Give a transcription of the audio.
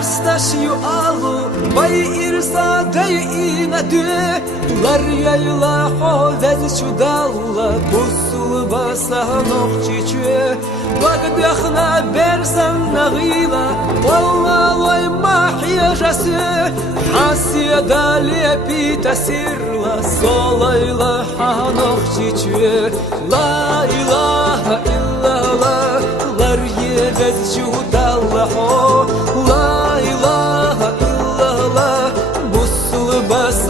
Erstaş yu alu bay irsa deyine dü lar yayla hovez çudalla busul basa nohçiçü bagdakhna bersan nagila vallahi mahiya jasu hasiyada lepi tasirla solayla hanohçiçü la ilaha illallah lar yevez çudalla ho